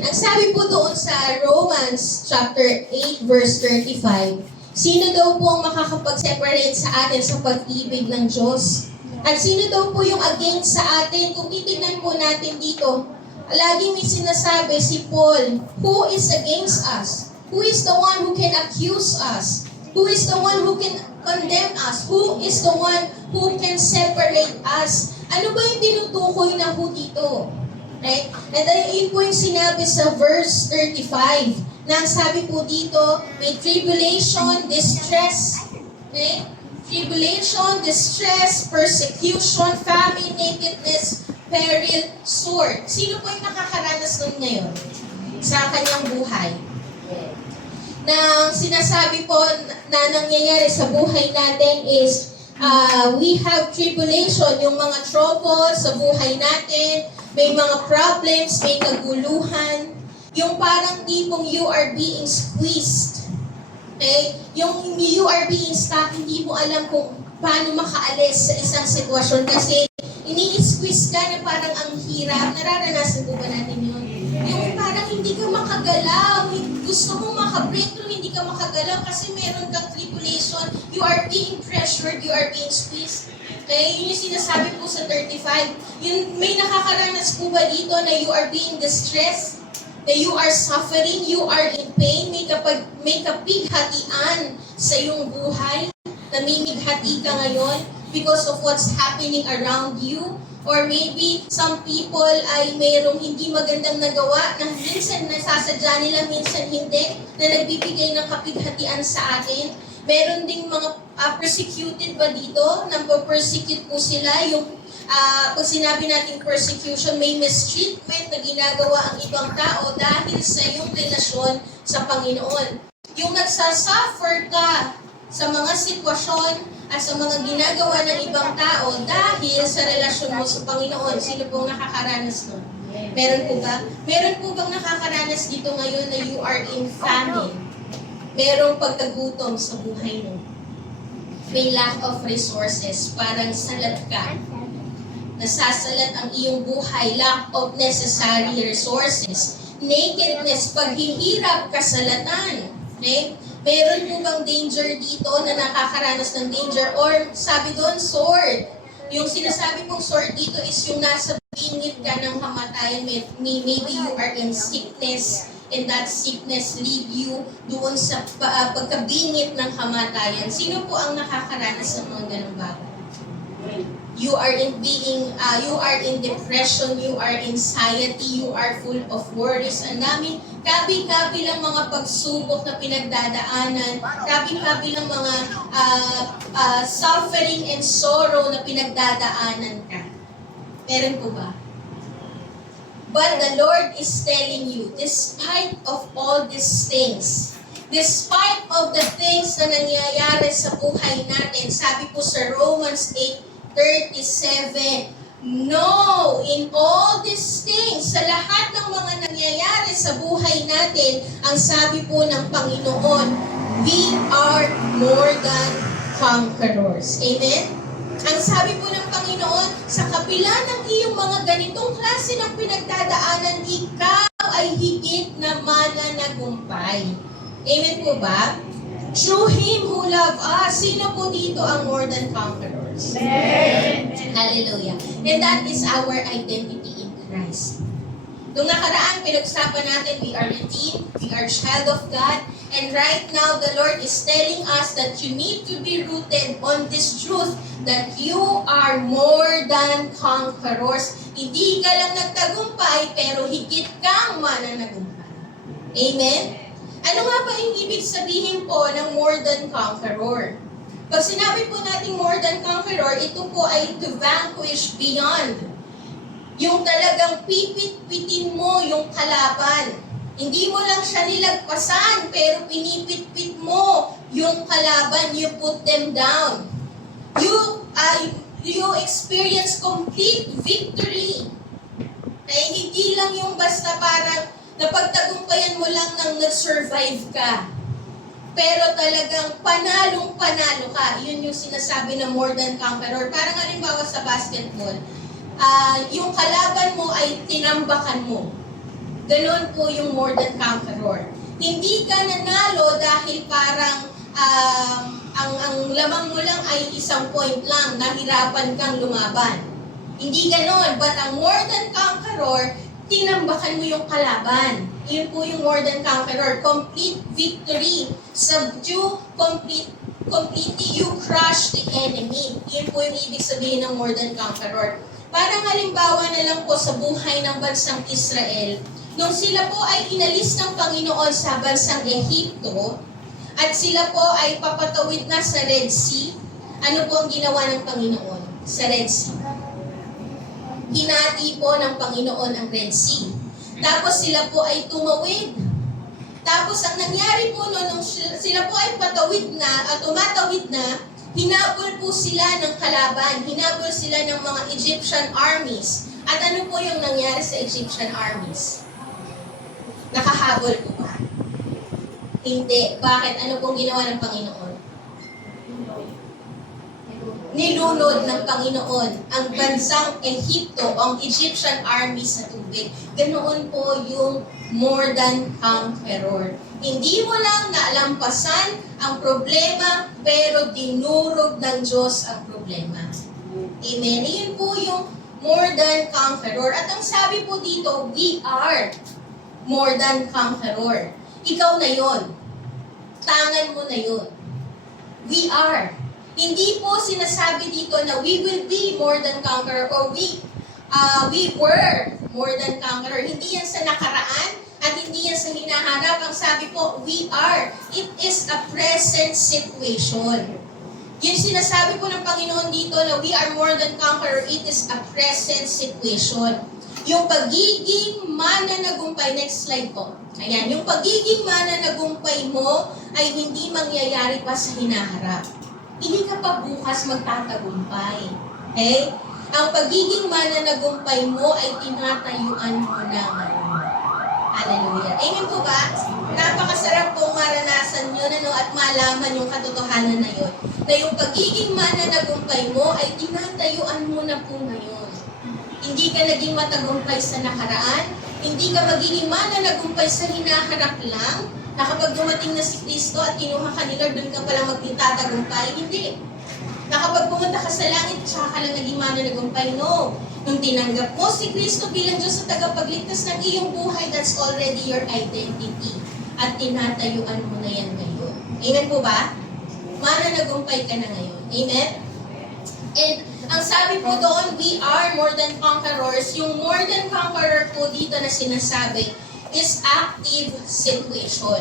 Ang sabi po doon sa Romans chapter 8 verse 35, sino daw po ang makakapag-separate sa atin sa pag-ibig ng Diyos? At sino daw po yung against sa atin? Kung titignan po natin dito, laging may sinasabi si Paul, who is against us? Who is the one who can accuse us? Who is the one who can condemn us? Who is the one who can separate us? Ano ba yung tinutukoy na ho dito? Right? And then, yun po yung sinabi sa verse 35, na ang sabi po dito, may tribulation, distress, okay? Tribulation, distress, persecution, famine, nakedness, peril, sword. Sino po yung nakakaranas nun ngayon sa kanyang buhay? Na sinasabi po na nangyayari sa buhay natin is, we have tribulation, yung mga trouble sa buhay natin, may mga problems, may kaguluhan, yung parang tipong you are being squeezed. Okay? Yung you are being stuck, hindi mo alam kung paano makaalis sa isang sitwasyon kasi ini-squeeze ka na parang ang hirap. Nararanasan po ba natin yun? Yung parang hindi ka makagalaw, gusto mong maka-breakthrough, hindi ka makagalaw kasi meron kang tribulation, you are being pressured, you are being squeezed. Okay? Yun yung sinasabi po sa 35. Yun, may nakakaranas po ba dito na you are being distressed? Na you are suffering, you are in pain, may kapighatian sa iyong buhay? Namimighati ka ngayon because of what's happening around you? Or maybe some people ay mayroong hindi magandang nagawa na minsan nasasadya nila, minsan hindi, na nagbibigay ng kapighatian sa atin. Meron ding mga persecuted ba dito? Nang-persecute po sila. Yung pag sinabi natin persecution, may mistreatment na ginagawa ang ibang tao dahil sa iyong relasyon sa Panginoon. Yung nagsasuffer ka sa mga sitwasyon at sa mga ginagawa ng ibang tao dahil sa relasyon mo sa Panginoon. Sino pong nakakaranas nun? Meron po ba? Meron po bang nakakaranas dito ngayon na you are in famine? Merong pagkagutom sa buhay mo. May lack of resources, parang salat ka. Nasasalat ang iyong buhay, lack of necessary resources. Nakedness, paghihirap, kasalatan. Okay? Meron po bang danger dito na nakakaranas ng danger? Or sabi doon, sword. Yung sinasabi kong sword dito is yung nasa bingit ka ng kamatayan. Maybe you are in sickness and that sickness lead you doon sa pagkabingit ng kamatayan. Sino po ang nakakaranas ng mga ganong bagay? You are in depression, you are anxiety, you are full of worries. Ang daming kabi-kabi lang mga pagsubok na pinagdadaanan, kabi-kabi lang mga suffering and sorrow na pinagdadaanan ka. Meron po ba? But the Lord is telling you, despite of all these things, despite of the things na nangyayari sa buhay natin, sabi po sa Romans 8:37, no, in all these things, sa lahat ng mga nangyayari sa buhay natin, ang sabi po ng Panginoon, we are more than conquerors. Amen? Ang sabi po ng Panginoon, sa kabila ng iyong mga ganitong klase ng pinagdadaanan, ikaw ay higit na mananagumpay. Amen po ba? Through Him who loved us, sino po dito ang more than conquerors? Amen. Hallelujah. And that is our identity in Christ. Nung nakaraan, pinag-usapan natin, we are redeemed, we are child of God, and right now, the Lord is telling us that you need to be rooted on this truth that you are more than conquerors. Hindi ka lang nagtagumpay, pero higit kang mananagumpay. Amen? Ano nga ba yung ibig sabihin po ng more than conqueror? Pag sinabi po natin more than conqueror, ito po ay to vanquish beyond. Yung talagang pipit-pitin mo yung kalaban. Hindi mo lang siya nilagpasan, pero pinipit-pit mo yung kalaban. You put them down. You experience complete victory. Kaya hindi lang yung basta parang napagtagumpayan mo lang nang nag-survive ka. Pero talagang panalong-panalo ka. Yun yung sinasabi na more than conqueror. Parang halimbawa sa basketball, yung kalaban mo ay tinambakan mo. Ganon po yung more than conqueror. Hindi ka nanalo dahil parang ang lamang mo lang ay isang point lang, nahirapan kang lumaban. Hindi ganon, but ang more than conqueror, tinambakan mo yung kalaban. Yun po yung more than conqueror. Complete victory. Subdue, completely you crush the enemy. Yun po yung ibig sabihin ng more than conqueror. Parang halimbawa na lang po sa buhay ng bansang Israel, nung sila po ay inalis ng Panginoon sa bansang Ehipto, at sila po ay papatawid na sa Red Sea, ano po ang ginawa ng Panginoon sa Red Sea? Hinati po ng Panginoon ang Red Sea. Tapos sila po ay tumawid. Tapos ang nangyari po nung sila po ay patawid na at tumatawid na, hinabol po sila ng kalaban, hinabol sila ng mga Egyptian armies. At ano po yung nangyari sa Egyptian armies? Nakahabol po ba? Hindi. Bakit? Ano pong ginawa ng Panginoon? Nilunod ng Panginoon ang bansang Ehipto, ang Egyptian army sa tubig. Ganoon po yung more than conqueror. Hindi mo lang nalampasan ang problema, pero dinurog ng Diyos ang problema. Amen. Iyon po yung more than conqueror. At ang sabi po dito, we are more than conqueror. Ikaw na yon. Tangan mo na yon. We are. Hindi po sinasabi dito na we will be more than conqueror or we were more than conqueror. Hindi yan sa nakaraan at hindi yan sa hinaharap. Ang sabi po, we are. It is a present situation. Yung sinasabi po ng Panginoon dito na we are more than conqueror, it is a present situation. Yung pagiging mananagumpay, next slide po. Ayan, yung pagiging mananagumpay mo ay hindi mangyayari pa sa hinaharap. Hindi ka pa bukas magtatagumpay. Okay? Ang pagiging mananagumpay mo ay tinatayuan mo na ngayon. Hallelujah. Amen po ba? Napakasarap pong maranasan yun at malaman yung katotohanan na yun. Na yung pagiging mananagumpay mo ay tinatayuan mo na po ngayon. Hindi ka naging matagumpay sa nakaraan, hindi ka magiging mananagumpay sa hinaharap lang, na kapag dumating na si Kristo at kinuha ka ni Lord, doon ka palang magtatagumpay. Hindi. Na kapag pumunta ka sa langit, tsaka ka lang naging mananagumpay. No. Nung tinanggap mo si Kristo bilang Diyos sa tagapagligtas ng iyong buhay, that's already your identity. At tinatayuan mo na yan ngayon. Amen po ba? Mananagumpay ka na ngayon. Amen? And ang sabi po doon, we are more than conquerors. Yung more than conqueror po dito na sinasabi is active situation.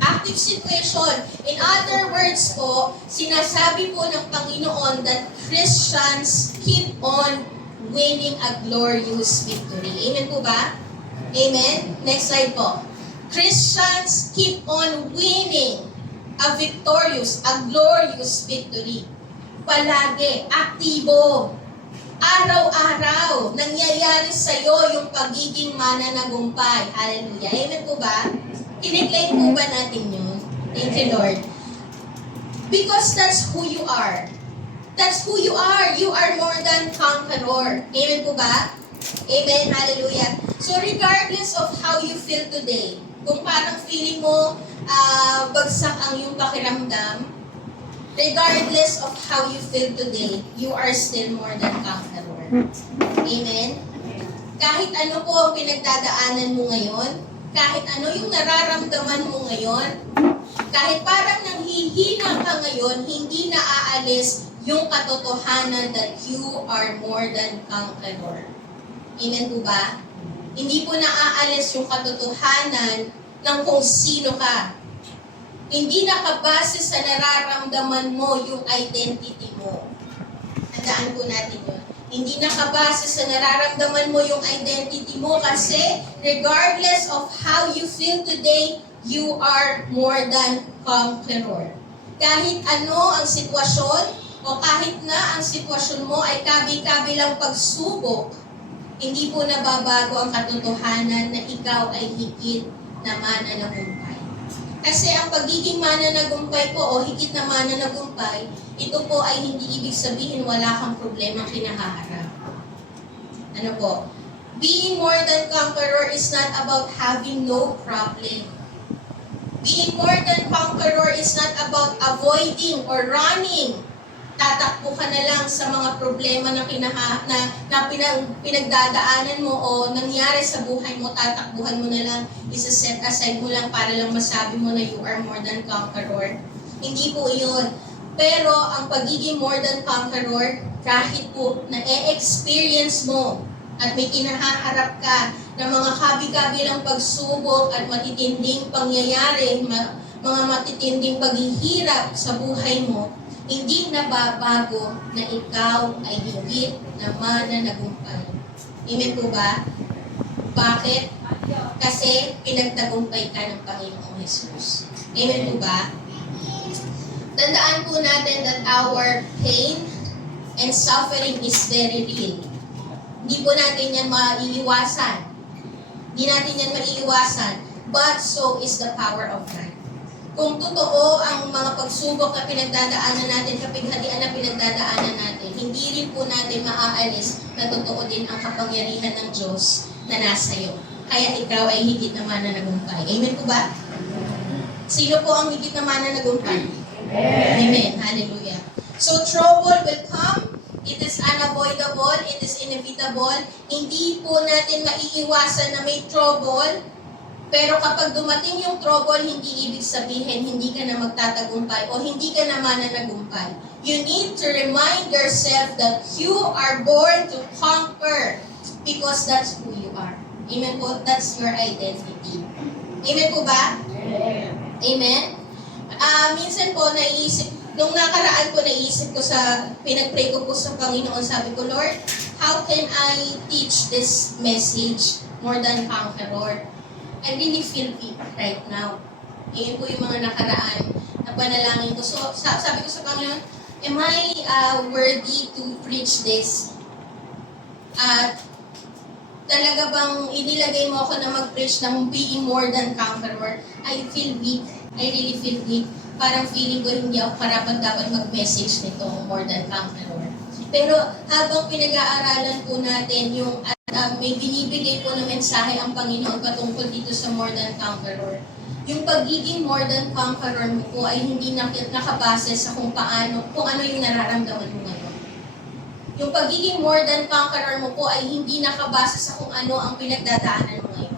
Active situation. In other words po, sinasabi po ng Panginoon that Christians keep on winning a glorious victory. Amen po ba? Amen? Next slide po. Christians keep on winning a glorious victory. Palagi, aktibo. Araw-araw, nangyayari sa'yo yung pagiging mananagumpay. Hallelujah. Amen po ba? Kiniklaim po ba natin yun? Thank you, Lord. Because that's who you are. That's who you are. You are more than conqueror. Amen po ba? Amen. Hallelujah. So regardless of how you feel today, kung parang feeling mo bagsak ang iyong pakiramdam, regardless of how you feel today, you are still more than conqueror. Amen? Kahit ano po ang pinagdadaanan mo ngayon, kahit ano yung nararamdaman mo ngayon, kahit parang nanghihina ka ngayon, hindi na aalis yung katotohanan that you are more than conqueror. Amen po ba? Hindi po naaalis yung katotohanan ng kung sino ka. Hindi nakabase sa nararamdaman mo yung identity mo. Tandaan po natin yun. Hindi nakabase sa nararamdaman mo yung identity mo kasi regardless of how you feel today, you are more than conqueror. Kahit ano ang sitwasyon o kahit na ang sitwasyon mo ay kabi-kabilang pagsubok, hindi po nababago ang katotohanan na ikaw ay higit na mananagumpay. Kasi ang pagiging mananagumpay po o higit na mananagumpay, ito po ay hindi ibig sabihin wala kang problema kinahaharap. Ano po? Being more than conqueror is not about having no problem. Being more than conqueror is not about avoiding or running. Tatakbo ka na lang sa mga problema na pinagdadaanan mo o nangyari sa buhay mo, tatakbuhan mo na lang, isa-set aside mo lang para lang masabi mo na you are more than conqueror. Hindi po iyon. Pero ang pagiging more than conqueror, kahit po na-experience mo at may kinahaharap ka ng mga kabi-kabilang pagsubok at matitinding pangyayari, mga matitinding paghihirap sa buhay mo, hindi nababago na ikaw ay higit na mananagumpay. Amen po ba? Bakit? Kasi pinagtagumpay ka ng Panginoong Jesus. Amen po ba? Tandaan po natin that our pain and suffering is very real. Hindi po natin yan maiiwasan. Hindi natin yan maiiwasan. But so is the power of God. Kung totoo ang mga pagsubok na pinagdadaanan natin, kapighatian na pinagdadaanan natin, hindi rin po natin maaalis na totoo din ang kapangyarihan ng Diyos na nasa iyo. Kaya ikaw ay higit na mananagumpay. Amen po ba? Sino po ang higit na mananagumpay? Amen. Hallelujah. So trouble will come. It is unavoidable. It is inevitable. Hindi po natin maiiwasan na may trouble. Pero kapag dumating yung trouble, hindi ibig sabihin hindi ka na magtatagumpay o hindi ka na mananagumpay. You need to remind yourself that you are born to conquer because that's who you are. Amen po? That's your identity. Amen po ba? Amen? Minsan po nung nakaraan ko naisip ko pinag-pray ko po sa Panginoon, sabi ko, Lord, how can I teach this message more than conqueror? I really feel weak right now. Ayan po yung mga nakaraan na panalangin ko. So, sabi ko sa Panginoon, am I worthy to preach this? At talaga bang inilagay mo ako na mag-preach ng being more than conqueror? I feel weak. I really feel weak. Parang feeling ko hindi ako karapat-dapat mag-message nito more than conqueror. Pero habang pinag-aaralan po natin yung may binibigay po na mensahe ang Panginoon patungkol dito sa more than conqueror. Yung pagiging more than conqueror mo po ay hindi nakabase sa kung ano yung nararamdaman mo ngayon. Yung pagiging more than conqueror mo po ay hindi nakabase sa kung ano ang pinagdadaanan mo ngayon.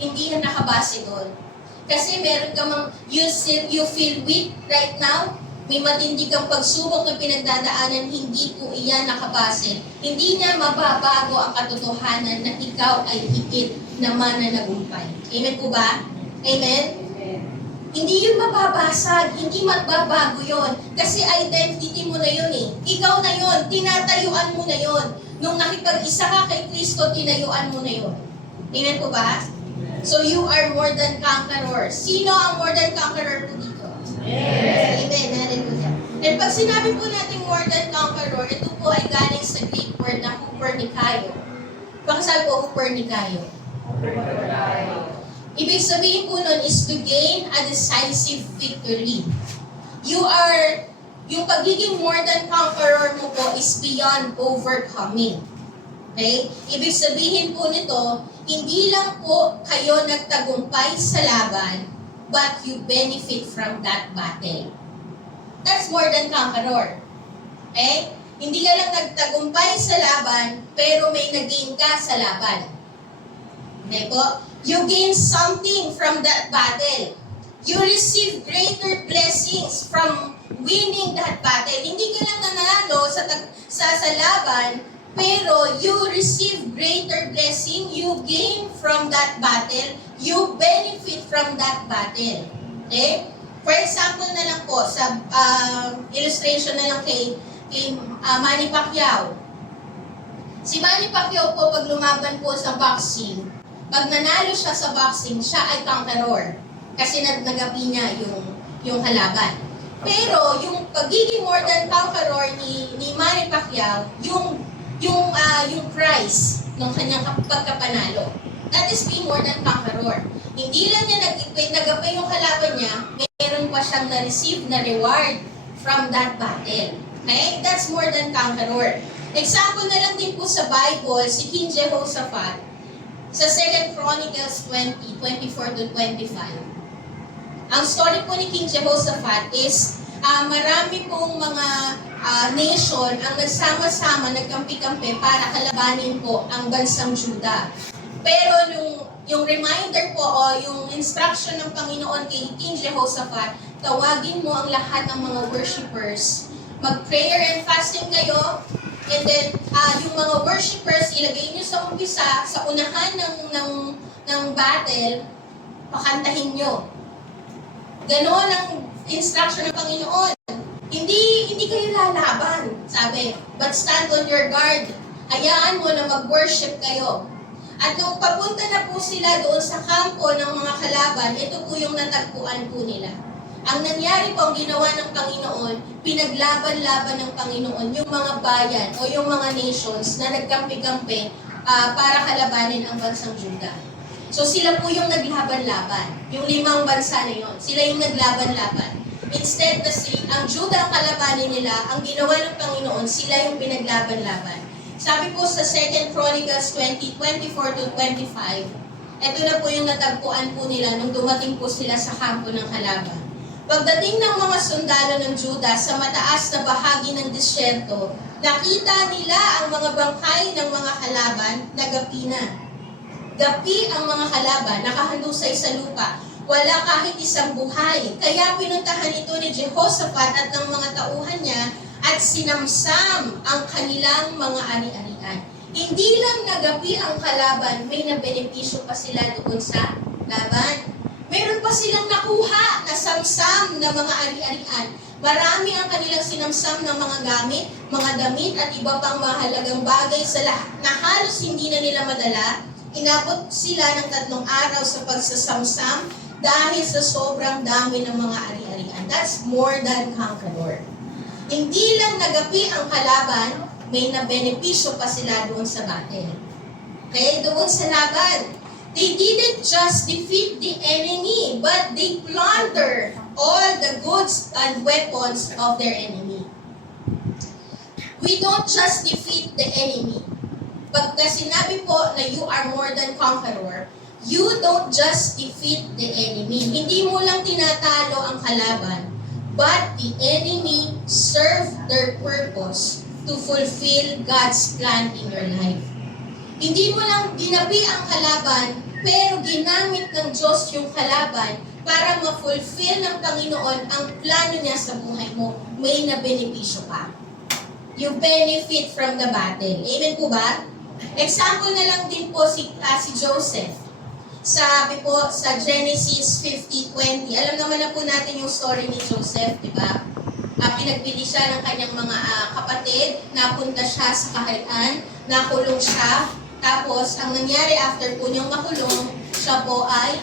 Hindi yan nakabase doon. Kasi meron ka you feel weak right now, may matindi kang pagsubok na pinagdadaanan, hindi po iyan nakabase. Hindi niya mababago ang katotohanan na ikaw ay higit na mananagumpay. Amen po ba? Amen? Hindi yun mababasag, hindi magbabago yun. Kasi identity mo na yun eh. Ikaw na yun, tinatayuan mo na yun. Nung nakipag-isa ka kay Kristo, tinayuan mo na yun. Amen po ba? So you are more than conqueror. Sino ang more than conqueror po dito? Yes. Amen. Hallelujah. And pag sinabi po natin more than conqueror, ito po ay galing sa Greek word na hupernikao. Pagkasabi po, hupernikao. Ibig sabihin po nun is to gain a decisive victory. Yung pagiging more than conqueror mo po is beyond overcoming. Okay? Ibig sabihin po nito, hindi lang po kayo nagtagumpay sa laban, but you benefit from that battle. That's more than conqueror. Okay? Hindi ka lang nagtagumpay sa laban, pero may nag-gain ka sa laban. Okay po? You gain something from that battle. You receive greater blessings from winning that battle. Hindi ka lang nanalo sa laban, pero you receive greater blessing, you gain from that battle, you benefit from that battle. Okay? For example na lang po, sa illustration na lang kay Manny Pacquiao. Si Manny Pacquiao po, pag lumaban po sa boxing, pag nanalo siya sa boxing, siya ay conqueror. Kasi nagapi niya yung kalaban. Pero yung pagiging more than conqueror ni Manny Pacquiao, yung prize ng kanyang pagkapanalo. That is being more than conqueror. Hindi lang niya nagapay yung kalaban niya, meron pa siyang na-receive na reward from that battle. Okay? That's more than conqueror. Example na lang din po sa Bible, si King Jehoshaphat sa 2 Chronicles 20:24 to 25. Ang story po ni King Jehoshaphat is marami pong mga nation ang nagsama-sama, nagkampi-kampi para kalabanin po ang bansang Juda. Pero yung reminder po o yung instruction ng Panginoon kay King Jehoshaphat, tawagin mo ang lahat ng mga worshipers. Mag-prayer and fasting kayo, and then yung mga worshipers, ilagay nyo sa umpisa, sa unahan ng battle, pakantahin nyo. Ganon ang instruction ng Panginoon. Hindi kayo lalaban, sabi. But stand on your guard. Hayaan mo na mag-worship kayo. At nung papunta na po sila doon sa kampo ng mga kalaban, ito po yung natagpuan po nila. Ang nangyari po, ang ginawa ng Panginoon, pinaglaban-laban ng Panginoon yung mga bayan o yung mga nations na nagkampi-kampi para kalabanin ang bansang Juda. So sila po yung naglaban-laban. Yung 5 bansa na yun, sila yung naglaban-laban. Instead na ang Juda ang kalabanin nila, ang ginawa ng Panginoon, sila yung pinaglaban-laban. Sabi po sa 2 Chronicles 20:24 to 25, ito na po yung natagpuan po nila nung dumating po sila sa kampo ng kalaban. Pagdating ng mga sundalo ng Juda sa mataas na bahagi ng disyerto, nakita nila ang mga bangkay ng mga kalaban na gapi na. Gapi ang mga kalaban, nakahandusay sa lupa. Wala kahit isang buhay. Kaya pinuntahan ito ni Jehoshaphat at ng mga tauhan niya at sinamsam ang kanilang mga ari-arian. Hindi lang nagapi ang kalaban, may nabenepisyo pa sila doon sa laban. Meron pa silang nakuha na samsam na mga ari-arian. Marami ang kanilang sinamsam ng mga gamit, mga damit at iba pang mahalagang bagay sa lahat na halos hindi na nila madala. Inabot sila ng 3 araw sa pagsasamsam dahil sa sobrang dami ng mga ari-arian. That's more than conqueror. Hindi lang nagapi ang kalaban, may nabenepisyo pa sila doon sa battle. Kaya doon sa laban, they didn't just defeat the enemy, but they plundered all the goods and weapons of their enemy. We don't just defeat the enemy. Pagka sinabi po na you are more than conqueror, you don't just defeat the enemy. Hindi mo lang tinatalo ang kalaban, but the enemy serve their purpose to fulfill God's plan in your life. Hindi mo lang ginabi ang kalaban, pero ginamit ng Diyos yung kalaban para ma-fulfill ng Panginoon ang plano niya sa buhay mo. May nabenepisyo ka. You benefit from the battle. Amen po ba? Example na lang din po si Joseph. Sabi po sa Genesis 50:20, alam naman na po natin yung story ni Joseph, di ba? Pinagbili siya ng kanyang mga kapatid, napunta siya sa kaharian, nakulong siya, tapos ang nangyari after po niyang makulong, siya po ay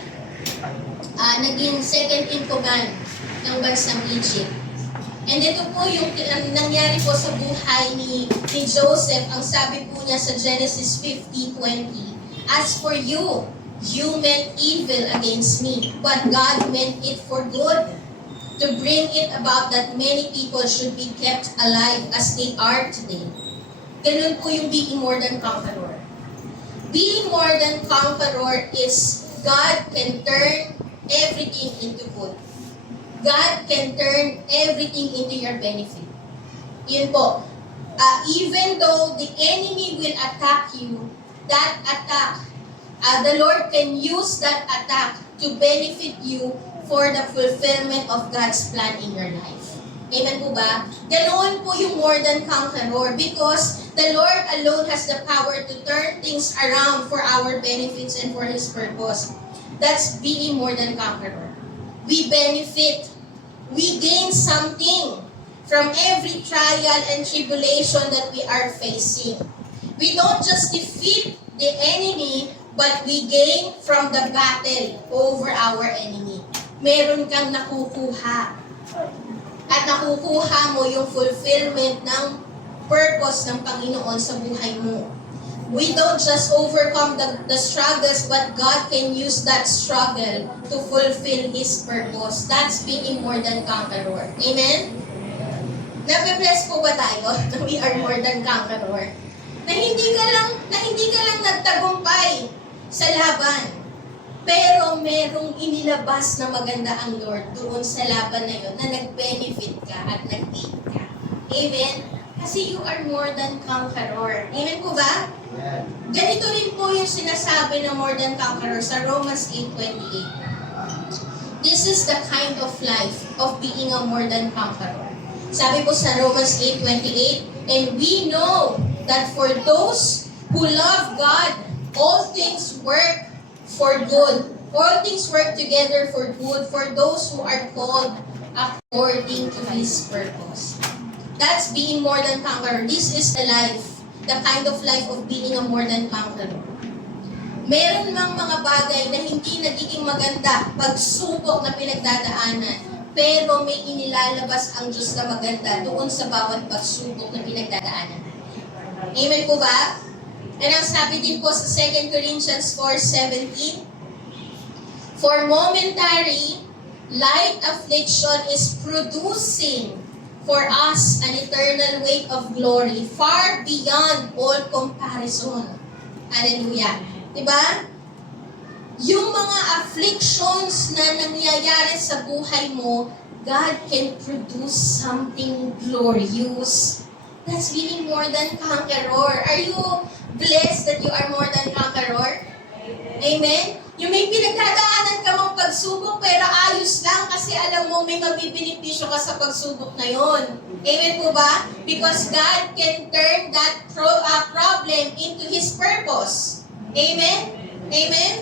naging second in command ng bansang Egypt. And ito po yung nangyari po sa buhay ni Joseph. Ang sabi po niya sa Genesis 50:20, "As for you, you meant evil against me, but God meant it for good, to bring it about that many people should be kept alive as they are today." Ganun po yung being more than conqueror. Being more than conqueror is God can turn everything into good. God can turn everything into your benefit. Yun po. Even though the enemy will attack you, that attack, the Lord can use that attack to benefit you for the fulfillment of God's plan in your life. Amen po ba? Ganoon po yung more than conqueror, because the Lord alone has the power to turn things around for our benefits and for His purpose. That's being more than conqueror. We benefit. We gain something from every trial and tribulation that we are facing. We don't just defeat the enemy, but we gain from the battle over our enemy. Meron kang nakukuha. At nakukuha mo yung fulfillment ng purpose ng Panginoon sa buhay mo. We don't just overcome the struggles, but God can use that struggle to fulfill His purpose. That's being more than conqueror. Amen? Nape-bless po ba tayo na we are more than conqueror? Na hindi ka lang nagtagumpay sa laban, pero merong inilabas na maganda ang Lord doon sa laban na yun, na nag-benefit ka at nag-gain ka. Amen? Kasi you are more than conqueror. Amen po ba? Amen. Ganito rin po yung sinasabi ng more than conqueror sa Romans 8:28. This is the kind of life of being a more than conqueror. Sabi po sa Romans 8:28, and we know that for those who love God, all things work for good. All things work together for good for those who are called according to His purpose. That's being more than conqueror. This is the life, the kind of life of being a more than conqueror. Meron mang mga bagay na hindi nagiging maganda, pagsubok na pinagdadaanan, pero may inilalabas ang Diyos na maganda doon sa bawat pagsubok na pinagdadaanan. Amen po ba? And ang sabi din po sa 2 Corinthians 4:17, for momentary, light affliction is producing for us an eternal weight of glory far beyond all comparison. Hallelujah. Diba? Yung mga afflictions na nangyayari sa buhay mo, God can produce something glorious. That's being more than conqueror. Are you blessed that you are more than conqueror? Amen? Yung may pinagdadaanan ka mong pagsubok pero ayos lang kasi alam mo may mabibinipisyo ka sa pagsubok na yon. Amen po ba? Because God can turn that problem into His purpose. Amen? Amen?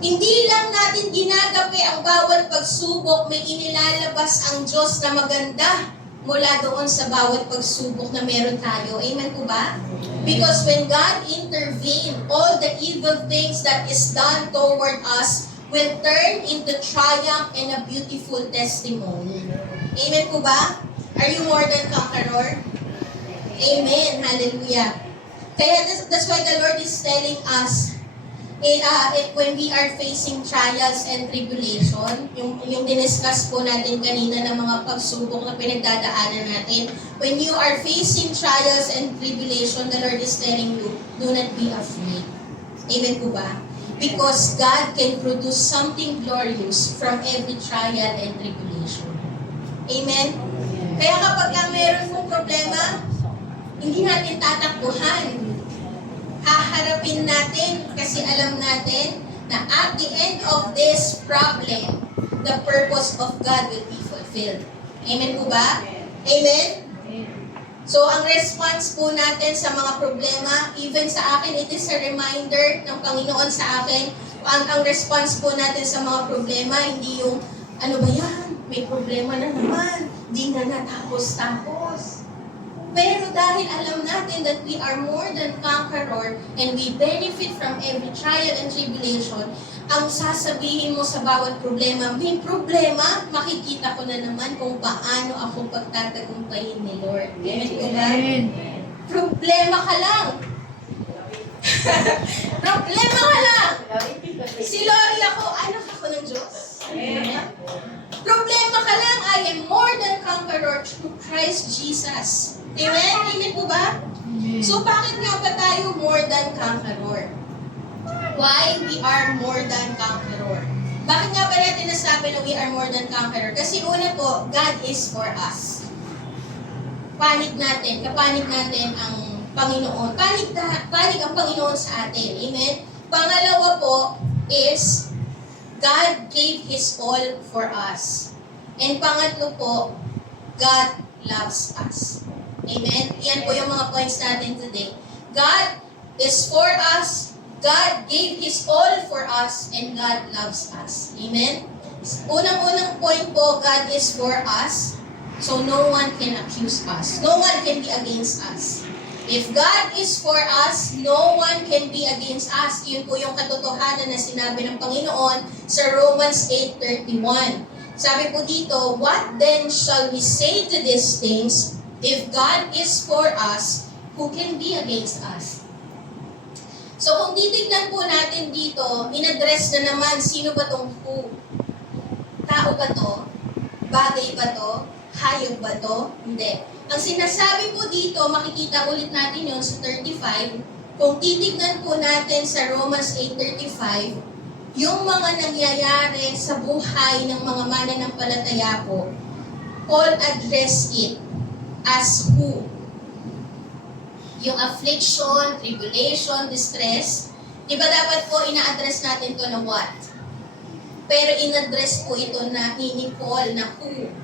Hindi lang natin ginagapi ang bawat pagsubok, may inilalabas ang Diyos na maganda mula doon sa bawat pagsubok na meron tayo. Amen po ba? Because when God intervened, all the evil things that is done toward us will turn into triumph and a beautiful testimony. Amen po ba? Are you more than conqueror? Amen. Hallelujah. Kaya that's why the Lord is telling us, when we are facing trials and tribulation, yung diniscuss po natin kanina ng mga pagsubok na pinagdadaanan natin, when you are facing trials and tribulation, the Lord is telling you, do not be afraid. Amen po ba? Because God can produce something glorious from every trial and tribulation. Amen? Kaya kapag meron pong problema, hindi natin tatakbuhan. Haharapin natin kasi alam natin na at the end of this problem, the purpose of God will be fulfilled. Amen po ba? Amen? So, ang response po natin sa mga problema, even sa akin, it is a reminder ng Panginoon sa akin, ang response po natin sa mga problema, hindi yung, ano ba yan? May problema na naman. Di na natapos-tapos. Pero dahil alam natin that we are more than conqueror and we benefit from every trial and tribulation, ang sasabihin mo sa bawat problema, may problema, makikita ko na naman kung paano ako pagtatagumpayin ni Lord. Amen. Problema ka lang. Problema ka lang. Si Lori ako, anak ako ng Diyos. Problema ka lang, I am more than conqueror through Christ Jesus. Amen? Amen po ba? So, bakit nga ba tayo more than conqueror? Why we are more than conqueror? Bakit nga ba natin nasabi na we are more than conqueror? Kasi una po, God is for us. Kapanig natin ang Panginoon. Panig ang Panginoon sa atin. Amen? Pangalawa po is, God gave His all for us. And pangatlo po, God loves us. Amen? Yan po yung mga points natin today. God is for us, God gave His all for us, and God loves us. Amen? Unang-unang point po, God is for us, so no one can accuse us. No one can be against us. If God is for us, no one can be against us. Yun po yung katotohanan na sinabi ng Panginoon sa Romans 8:31. Sabi po dito, what then shall we say to these things? If God is for us, who can be against us? So kung titignan po natin dito, in-address na naman, sino ba tong who? Tao ba to? Bagay ba to? Hayop ba to? Hindi. Ang sinasabi po dito, makikita ulit natin yon sa 35. Kung titignan po natin sa Romans 8:35, yung mga nangyayari sa buhay ng mga mananampalataya po, Paul addressed it as who? Yung affliction, tribulation, distress, di ba dapat po ina-address natin to na what? Pero in-address po ito na ni Paul na who?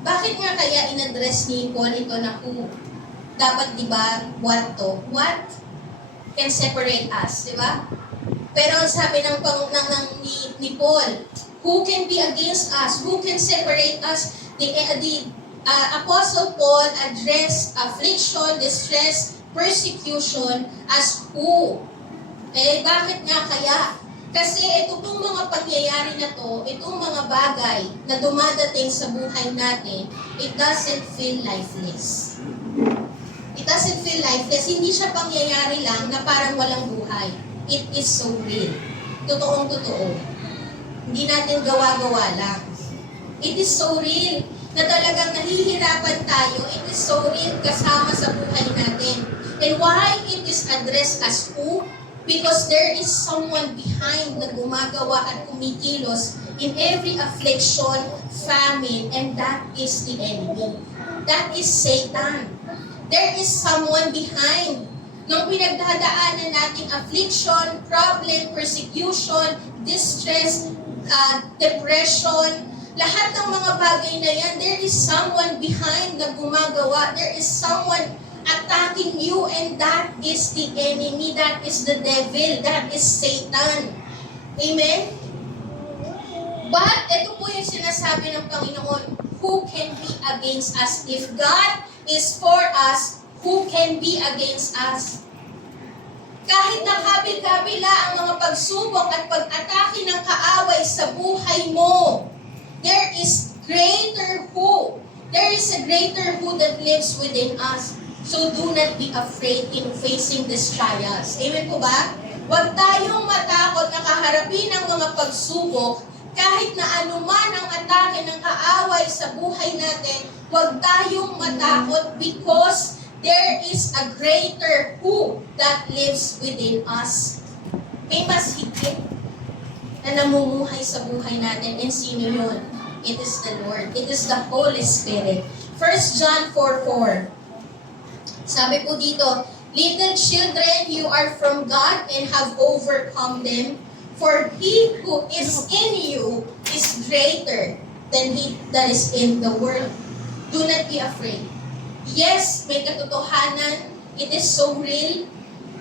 Bakit nga kaya in-address ni Paul ito na who? Dapat di ba what to? What can separate us, di ba? Pero ang sabi ni Paul, who can be against us? Who can separate us? The Apostle Paul addressed affliction, distress, persecution as who? Bakit nga kaya? Kasi ito pong mga pangyayari na to, itong mga bagay na dumadating sa buhay natin, it doesn't feel lifeless. It doesn't feel lifeless. Hindi siya pangyayari lang na parang walang buhay. It is so real. Totoong-totoo. Hindi natin gawa-gawa lang. It is so real na talagang nahihirapan tayo. It is so real kasama sa buhay natin. And why it is addressed as who? Because there is someone behind na gumagawa at kumikilos in every affliction, famine, and that is the enemy. That is Satan. There is someone behind. Nung pinagdadaanan nating affliction, problem, persecution, distress, depression, lahat ng mga bagay na yan, there is someone behind na gumagawa. There is someone attacking you, and that is the enemy, that is the devil, that is Satan. Amen? But, ito po yung sinasabi ng Panginoon, who can be against us? If God is for us, who can be against us? Kahit nakabi-kabila ang mga pagsubok at pag-atake ng kaaway sa buhay mo, there is greater who. There is a greater who that lives within us. So do not be afraid in facing these trials. Amen po ba? Huwag tayong matakot na kaharapin ang mga pagsubok kahit na anuman ang atake ng kaaway sa buhay natin. Huwag tayong matakot because there is a greater who that lives within us. May mas higit na namumuhay sa buhay natin. And sino yun? It is the Lord. It is the Holy Spirit. 1 John 4:4. Sabi po dito, little children, you are from God and have overcome them. For he who is in you is greater than he that is in the world. Do not be afraid. Yes, may katotohanan. It is so real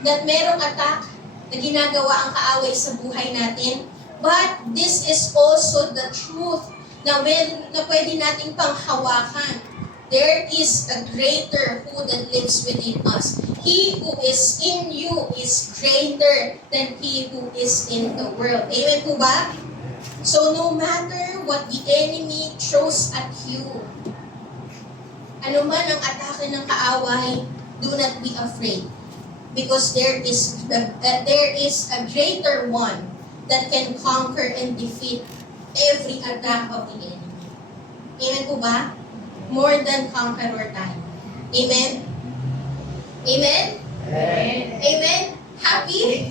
that merong attack na ginagawa ang kaaway sa buhay natin. But this is also the truth na pwede nating panghawakan. There is a greater who that lives within us. He who is in you is greater than he who is in the world. Amen po ba? So no matter what the enemy throws at you, ano man ang atake ng kaaway, do not be afraid. Because there is a greater one that can conquer and defeat every attack of the enemy. Amen po ba? More than conqueror tayo. Amen? Amen? Amen? Amen? Happy?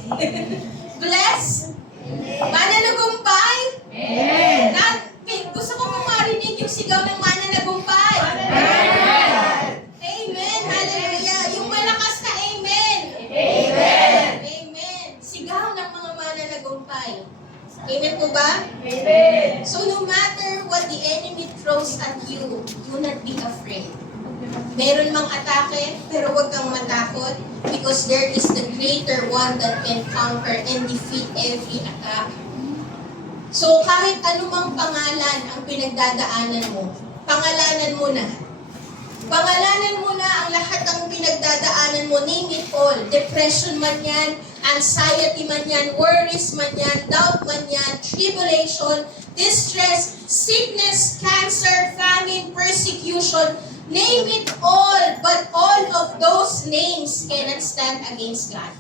Blessed? Mananagumpay? Amen! Gusto ko mong marinig yung sigaw ng mananagumpay. Amen! Amen! Hallelujah! Yung malakas na amen! Amen! Amen! Sigaw ng mga mananagumpay. Amen po ba? Amen! So no matter what the enemy throws at you, do not be afraid. Meron mang atake, pero huwag kang matakot because there is the greater one that can conquer and defeat every attack. So kahit anumang pangalan ang pinagdadaanan mo, pangalanan mo na. Pangalanan mo na ang lahat ng pinagdadaanan mo, name it all. Depression man yan, anxiety man yan, worries man yan, doubt man yan, tribulation, distress, sickness, cancer, famine, persecution, name it all. But all of those names cannot stand against God.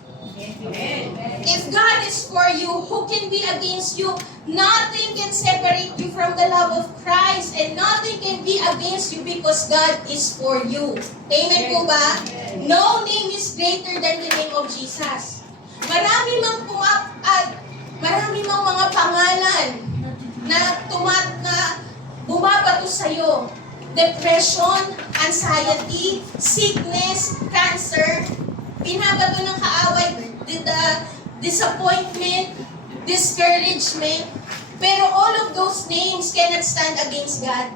If God is for you, who can be against you? Nothing can separate you from the love of Christ, and nothing can be against you because God is for you. Amen po ba? No name is greater than the name of Jesus. Marami mang mga pangalan na bumabato sa'yo. Depression, anxiety, sickness, cancer, binabato ng kaaway, disappointment, discouragement. Pero all of those names cannot stand against God.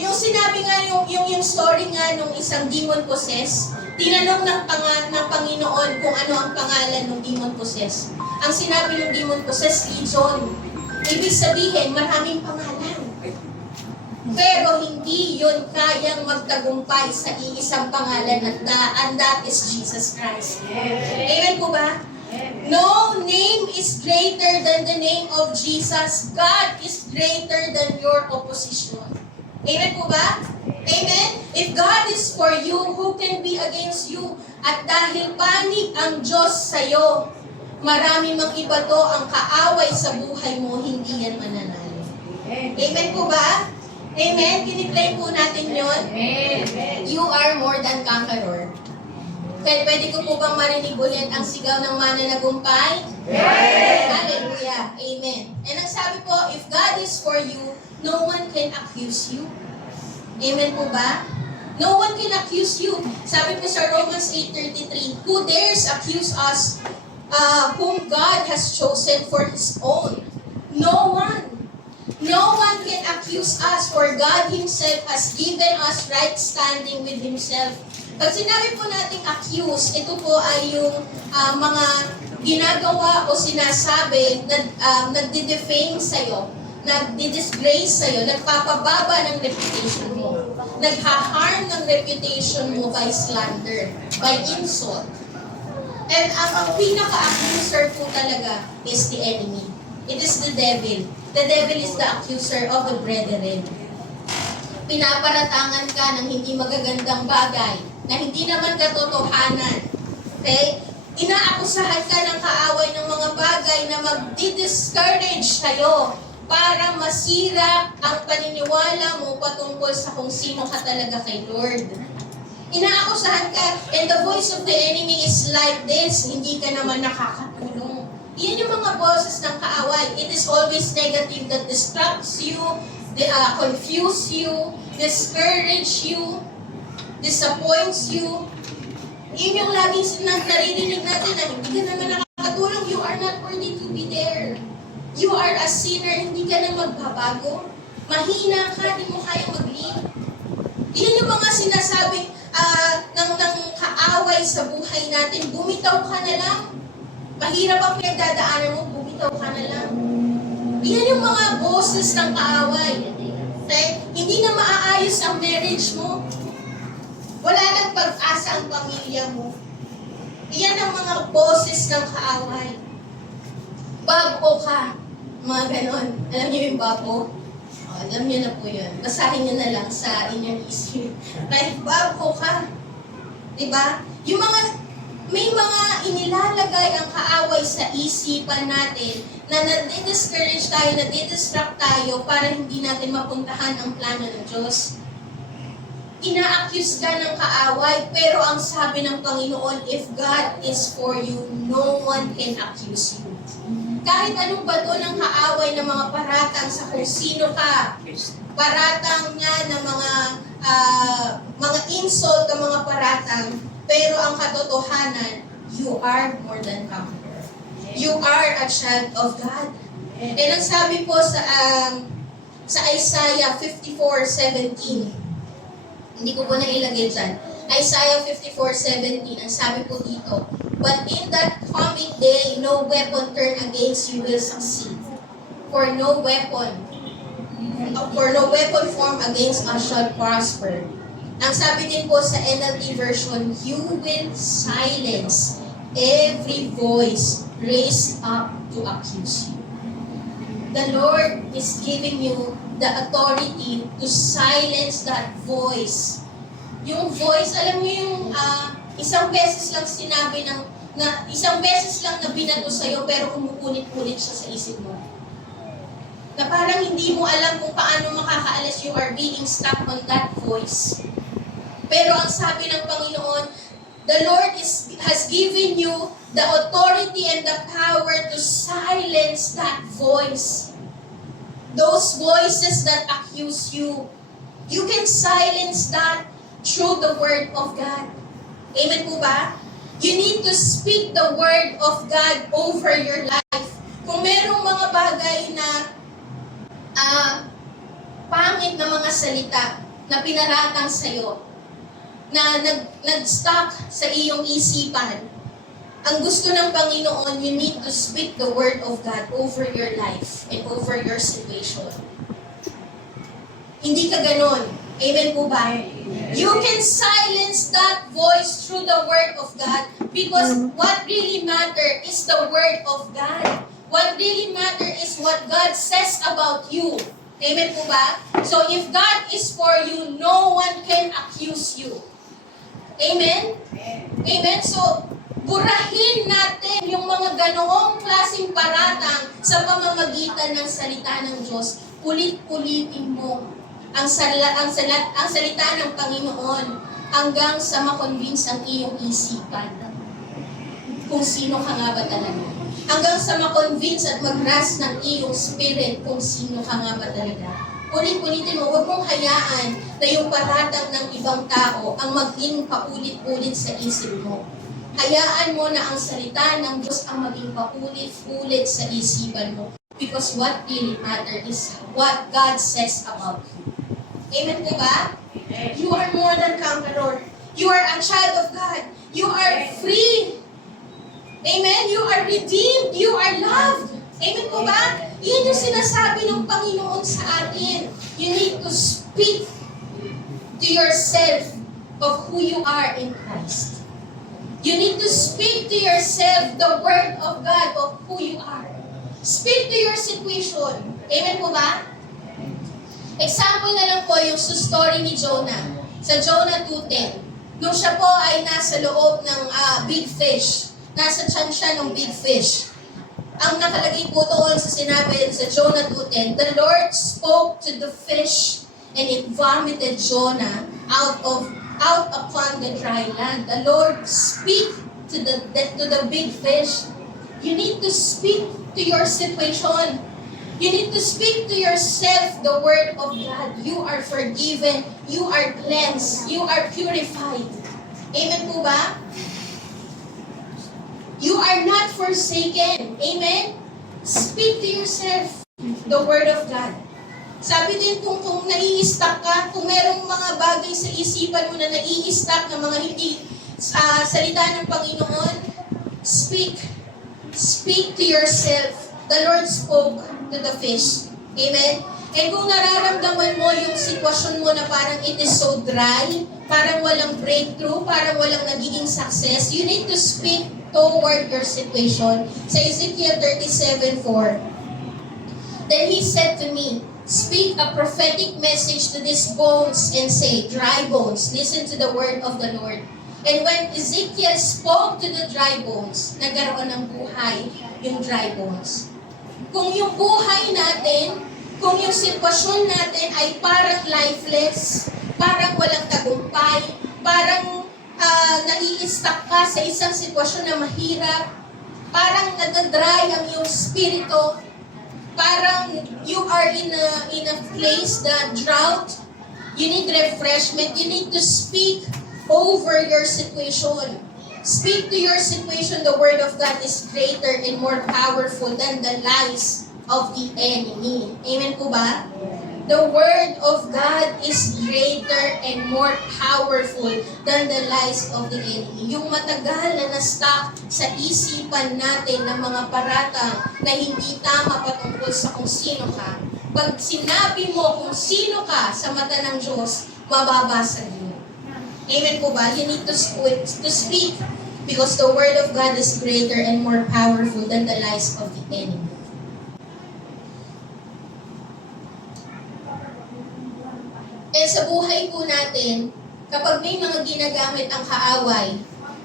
Yung sinabi nga, yung story nga nung isang demon possessed, tinanong ng Panginoon kung ano ang pangalan ng demon possessed. Ang sinabi ng demon possessed, Legion. Ibig sabihin, maraming pangalan. Pero hindi yun kayang magtagumpay sa iisang pangalan and that is Jesus Christ. Amen po ba? No name is greater than the name of Jesus. God is greater than your opposition. Amen po ba? Amen? If God is for you, who can be against you? At dahil panig ang Diyos sa'yo, marami mang ibato ang kaaway sa buhay mo, hindi yan mananalo. Amen po ba? Amen? Kiniklaim po natin yun? You are more than conqueror. Kaya pwede ko po bang marinig ulit ang sigaw ng mananagumpay? Hallelujah. Amen. And ang sabi po, if God is for you, no one can accuse you. Amen po ba? No one can accuse you. Sabi po sa Romans 8:33, who dares accuse us whom God has chosen for His own? No one. No one can accuse us, for God Himself has given us right standing with Himself. Pag sinabi po nating accuse, ito po ay yung mga ginagawa o sinasabi na nagdi-defame sa'yo, nagdi-disgrace sa'yo, nagpapababa ng reputation mo, nagha-harm ng reputation mo by slander, by insult. And ang pinaka-accuser po talaga is the enemy. It is the devil. The devil is the accuser of the brethren. Pinaparatangan ka ng hindi magagandang bagay na hindi naman katotohanan. Okay? Inaakusahan ka ng kaaway ng mga bagay na magdi-discourage kayo para masira ang paniniwala mo patungkol sa kung sino ka talaga kay Lord. Inaakusahan ka, and the voice of the enemy is like this, hindi ka naman nakakatulong. Yan yung mga boses ng kaaway. It is always negative that distracts you, confuse you, discourage you, disappoints you. Yun yung laging naririnig natin na hindi ka naman nakakatulong. You are not worthy to be there. You are a sinner, hindi ka na magbabago. Mahina ka, di mo kayang mag-lead. Yan yung mga sinasabing ng kaaway sa buhay natin. Bumitaw ka na lang. Mahirap ang pinagdadaanan mo, bumitaw ka na lang. Yan yung mga boses ng kaaway. Okay? Hindi na maaayos ang marriage mo. Wala nang pag-asa ang pamilya mo. Yan ang mga boses ng kaaway. Bago ka. Mga ganon. Alam niyo yung bago? Alam niyo na po yun. Basahin niyo na lang sa inyong isip. Kahit bago ka. Diba? Yung mga may mga inilalagay ang kaaway sa isipan natin na nadi-discourage tayo, nadi-distract tayo para hindi natin mapuntahan ang plano ng Diyos. Ina-accuse ka ng kaaway, pero ang sabi ng Panginoon, if God is for you, no one can accuse you. Kahit anong bato ng kaaway ng mga paratang sa kung sino ka, paratang niya ng mga insult ng mga paratang, pero ang katotohanan, you are more than conqueror. You are a child of God. And ang sabi po sa Isaiah 54:17, hindi ko po na ilagay dyan. Isaiah 54:17, ang sabi po dito, but in that coming day, no weapon turned against you will succeed. For no weapon formed against us shall prosper. Ang sabi din po sa NLT version, you will silence every voice raised up to accuse you. The Lord is giving you the authority to silence that voice. Yung voice, alam mo yung isang beses lang sinabi na isang beses lang na binato sa'yo pero kumukulit-kulit siya sa isip mo. Na parang hindi mo alam kung paano makakaalis, you are being stuck on that voice. Pero ang sabi ng Panginoon, the Lord has given you the authority and the power to silence that voice. Those voices that accuse you. You can silence that through the Word of God. Amen po ba? You need to speak the Word of God over your life. Kung merong mga bagay na pangit na mga salita na pinaratang sa'yo, na nag-stuck sa iyong isipan, ang gusto ng Panginoon, you need to speak the Word of God over your life and over your situation. Hindi ka ganon. Amen po ba? You can silence that voice through the Word of God because what really matters is the Word of God. What really matters is what God says about you. Amen po ba? So if God is for you, no one can accuse you. Amen? Amen? So, burahin natin yung mga ganoong klaseng paratang sa pamamagitan ng salita ng Diyos. Ulit-ulitin mo ang salita ng Panginoon hanggang sa makonvince ang iyong isipan kung sino ka nga ba talaga. Hanggang sa makonvince at mag-ras ng iyong spirit kung sino ka nga ba talaga. Ulit-ulitin mo, huwag mong hayaan na yung paratang ng ibang tao ang maging paulit-ulit sa isip mo. Hayaan mo na ang salita ng Diyos ang maging paulit-ulit sa isipan mo. Because what really matters is what God says about you. Amen po ba? You are more than conqueror. You are a child of God. You are free. Amen? You are redeemed. You are loved. Amen po ba? Yan yung sinasabi ng Panginoon sa atin. You need to speak to yourself of who you are in Christ. You need to speak to yourself the Word of God of who you are. Speak to your situation. Amen po ba? Example na lang po yung story ni Jonah. Sa Jonah 2:10. Nung siya po ay nasa loob ng big fish. Nasa tiyan siya ng big fish. Ang nakalagay po doon sa sinabi sa Jonah 2:10, the Lord spoke to the fish and it vomited Jonah out upon the dry land. The Lord speak to the big fish. You need to speak to your situation. You need to speak to yourself the Word of God. You are forgiven. You are cleansed. You are purified. Amen po ba? You are not forsaken. Amen? Speak to yourself the Word of God. Sabi din kung nai-stuck ka, kung merong mga bagay sa isipan mo na nai-stuck na mga hindi salita ng Panginoon, speak. Speak to yourself. The Lord spoke to the fish. Amen? And kung nararamdaman mo yung sitwasyon mo na parang it is so dry, parang walang breakthrough, parang walang nagiging success, you need to speak toward your situation. Sa Ezekiel 37:4, then he said to me, speak a prophetic message to these bones and say, dry bones, listen to the word of the Lord. And when Ezekiel spoke to the dry bones, nagkaroon ng buhay yung dry bones. Kung yung buhay natin, kung yung sitwasyon natin ay parang lifeless, parang walang tagumpay, parang nai-stuck ka sa isang sitwasyon na mahirap, parang nadadry ang iyong spirito, parang you are in a place that drought, you need refreshment, you need to speak over your situation. Speak to your situation. The Word of God is greater and more powerful than the lies of the enemy. Amen po ba? The Word of God is greater and more powerful than the lies of the enemy. Yung matagal na na-stuck sa isipan natin ng mga paratang na hindi tama patungkol sa kung sino ka, pag sinabi mo kung sino ka sa mata ng Diyos, mababasa niyo. Amen po ba? You need to speak because the Word of God is greater and more powerful than the lies of the enemy. And sa buhay po natin, kapag may mga ginagamit ang kaaway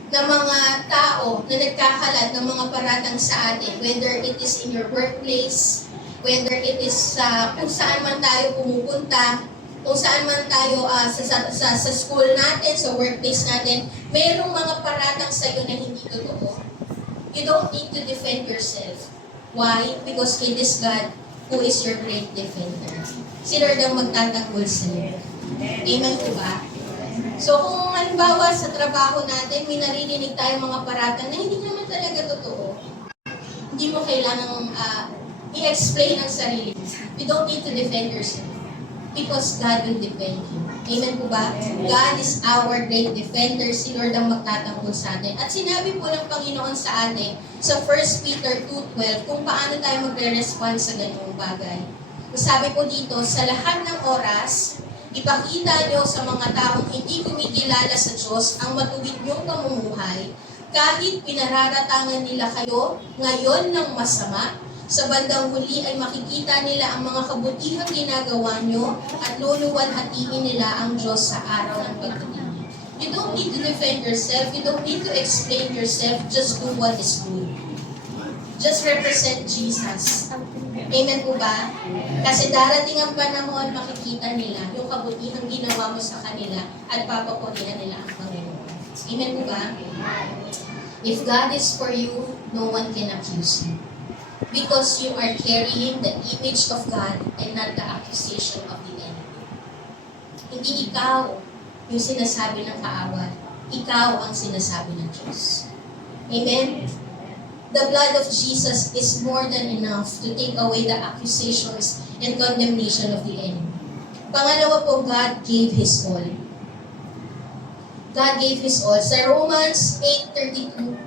na mga tao na nagkakalat ng mga paratang sa atin, whether it is in your workplace, whether it is sa kung saan man tayo pumupunta, kung saan man tayo sa school natin, sa workplace natin, mayroong mga paratang sa iyo na hindi totoo. You don't need to defend yourself. Why? Because it is God who is your great defender. Si Lord ang magtatanggol sa iyo. Amen po ba? So kung halimbawa sa trabaho natin, may naririnig tayong mga paratang na hindi naman talaga totoo, hindi mo kailangang i-explain ang sarili. You don't need to defend yourself because God will defend you. Amen po ba? God is our great defender. Si Lord ang magtatanggol sa atin. At sinabi po ng Panginoon sa atin sa 1 Peter 2:12 kung paano tayo magre-respond sa ganung bagay. Sabi po dito, sa lahat ng oras, ipakita nyo sa mga taong hindi kumikilala sa Diyos ang matuwid niyong pamumuhay, kahit pinararatangan nila kayo ngayon ng masama, sa bandang huli ay makikita nila ang mga kabutihang ginagawa nyo at luluwalhatiin nila ang Diyos sa araw ng pagdating. You don't need to defend yourself, you don't need to explain yourself, just do what is good. Just represent Jesus. Amen po ba? Kasi darating ang panahon, makikita nila yung kabutihang ginawa mo sa kanila at papapurihan nila ang Panginoon. Amen po ba? If God is for you, no one can accuse you. Because you are carrying the image of God and not the accusation of the enemy. Hindi ikaw yung sinasabi ng kaawat. Ikaw ang sinasabi ng Diyos. Amen? The blood of Jesus is more than enough to take away the accusations and condemnation of the enemy. Pangalawa po, God gave His all. God gave His all. Sa Romans 8:32,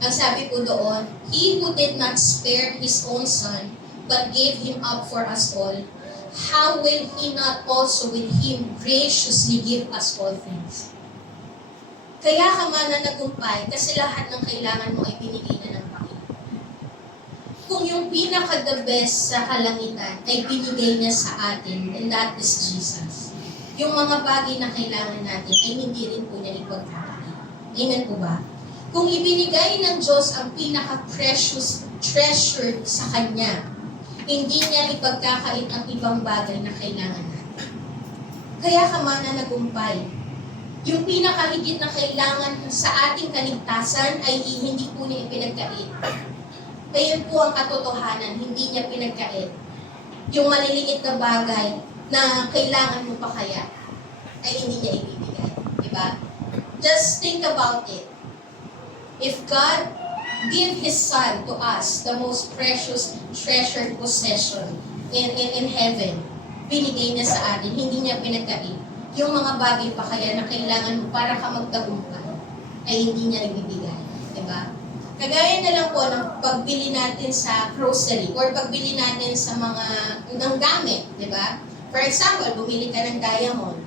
ang sabi po doon, He who did not spare His own Son, but gave Him up for us all, how will He not also with Him graciously give us all things? Kaya ka man na nagumpay kasi lahat ng kailangan mo ay binigay na ng Panginoon. Kung yung pinaka-the best sa kalangitan ay binigay niya sa atin, and that is Jesus, yung mga bagay na kailangan natin ay hindi rin po niya ipagkakait. Amen po ba? Kung ibinigay ng Diyos ang pinaka-precious treasure sa Kanya, hindi niya ipagkakait ang ibang bagay na kailangan natin. Kaya ka man na nagumpay. Yung pinakahigit na kailangan sa ating kaligtasan ay hindi po niya ipinagkait. Ayun po ang katotohanan, hindi niya pinagkait. Yung maliliit na bagay na kailangan mo pa kaya, ay hindi niya ibibigay. Diba? Just think about it. If God gave His Son to us, the most precious, treasured possession in heaven, binigay niya sa atin, hindi niya pinagkait. Yung mga bagay pa kaya na kailangan mo para ka magtagumpay ay hindi niya nagbibigay. Diba? Kagaya na lang po ng pagbili natin sa grocery or pagbili natin sa mga ng gamit. Diba? For example, bumili ka ng diamond.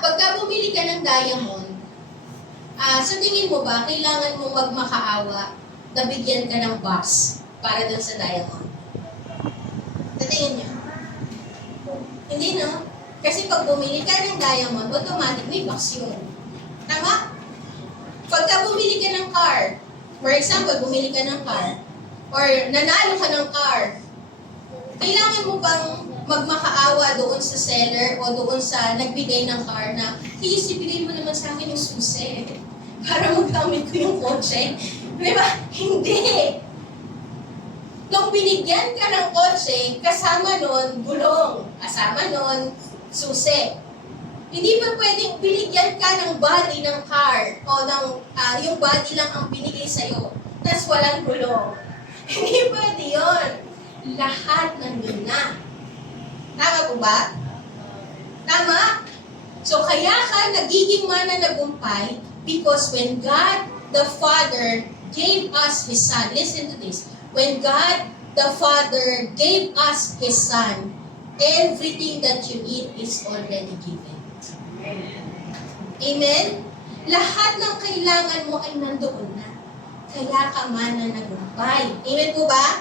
Pagka bumili ka ng diamond, sa tingin mo ba, kailangan mong magmakaawa na bigyan ka ng box para dun sa diamond? Sa tingin niyo? Hindi, no? Kasi pag bumili ka ng diamond, automatic may box yun. Tama? Pagka bumili ka ng car, for example, bumili ka ng car, or nanalo ka ng car, kailangan mo bang magmakaawa doon sa seller o doon sa nagbigay ng car na, please, ibigay mo naman sa akin yung susi para magamit ko yung kotse. Di ba? Hindi! Nung binigyan ka ng kotse, kasama nun gulong, kasama nun susi. Hindi ba pwedeng binigyan ka ng body ng car o ng yung body lang ang binigay sa'yo, tapos walang gulong? Hindi pwede yun. Lahat nandun na. Tama po ba? Tama? So kaya ka nagiging mananagumpay because when God the Father gave us His Son, listen to this, when God the Father gave us His Son, everything that you need is already given. Amen? Lahat ng kailangan mo ay nandoon na. Kaya ka mananagumpay. Amen po ba?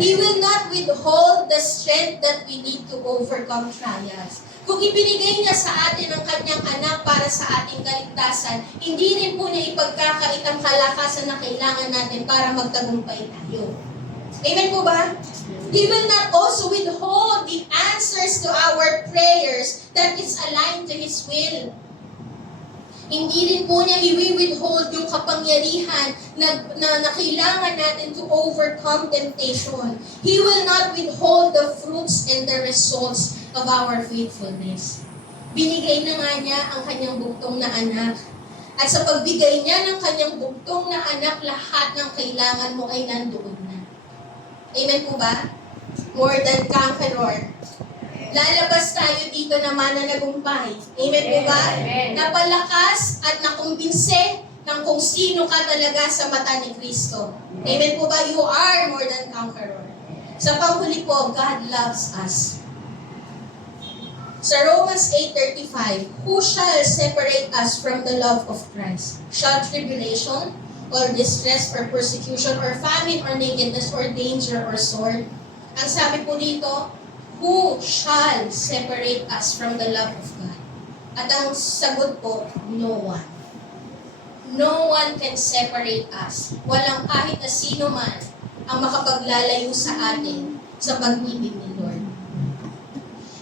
He will not withhold the strength that we need to overcome trials. Kung ibinigay niya sa atin ang kanyang anak para sa ating kaligtasan, hindi rin po niya ipagkakait ang kalakasan na kailangan natin para magtagumpay tayo. Amen po ba? He will not also withhold the answers to our prayers that is aligned to His will. Hindi rin po niya i-withhold yung kapangyarihan na kailangan natin to overcome temptation. He will not withhold the fruits and the results of our faithfulness. Binigay na nga niya ang kanyang bugtong na anak. At sa pagbigay niya ng kanyang bugtong na anak, lahat ng kailangan mo ay nandoon na. Amen po ba? More than conqueror. Lalabas tayo dito na mananagumpay. Amen po ba? Amen. Napalakas at nakumbinse ng kung sino ka talaga sa mata ni Kristo. Amen po ba? You are more than conqueror. Sa panghuli po, God loves us. Sa Romans 8:35, who shall separate us from the love of Christ? Shall tribulation, or distress, or persecution, or famine, or nakedness, or danger, or sword? Ang sabi po dito, who shall separate us from the love of God? At ang sagot po, no one. No one can separate us. Walang kahit na sino man ang makapaglalayo sa atin sa pag-ibig ni Lord.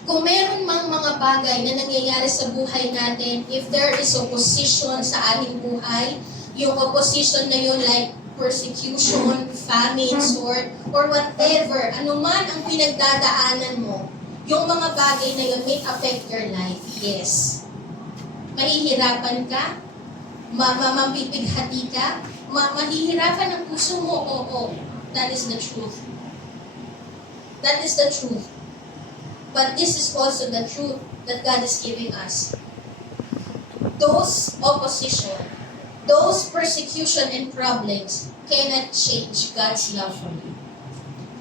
Kung meron mang mga bagay na nangyayari sa buhay natin, if there is opposition sa ating buhay, yung opposition na yun like persecution, famine, sword, or whatever, anuman ang pinagdadaanan mo, yung mga bagay na yun may affect your life. Yes. Mahihirapan ka, mapipighati ka, mahihirapan ang puso mo, oo. That is the truth. That is the truth. But this is also the truth that God is giving us. Those opposition, those persecution and problems cannot change God's love for you.